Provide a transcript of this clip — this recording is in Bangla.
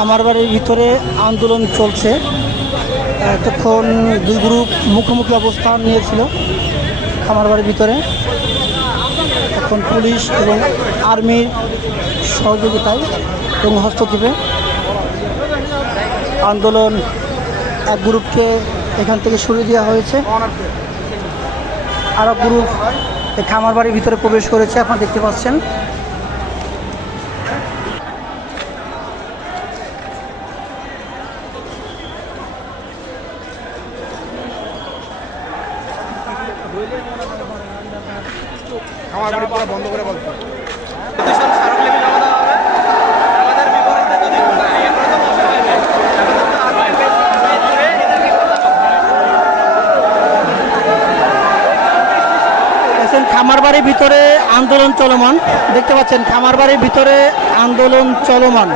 খামারবাড়ির ভিতরে আন্দোলন চলছে। এতক্ষণ দুই গ্রুপ মুখোমুখি অবস্থান নিয়েছিল খামারবাড়ির ভিতরে। এখন পুলিশ এবং আর্মির সহযোগিতায় এবং হস্তক্ষেপে আন্দোলন এক গ্রুপকে এখান থেকে সরিয়ে দেওয়া হয়েছে। আরও গ্রুপ এই খামারবাড়ির ভিতরে প্রবেশ করেছে, আপনারা দেখতে পাচ্ছেন। খামারবাড়ি পুরো বন্ধ করে বলতে খামারবাড়ির ভিতরে আন্দোলন চলমান, দেখতে পাচ্ছেন খামারবাড়ির ভিতরে আন্দোলন চলমান।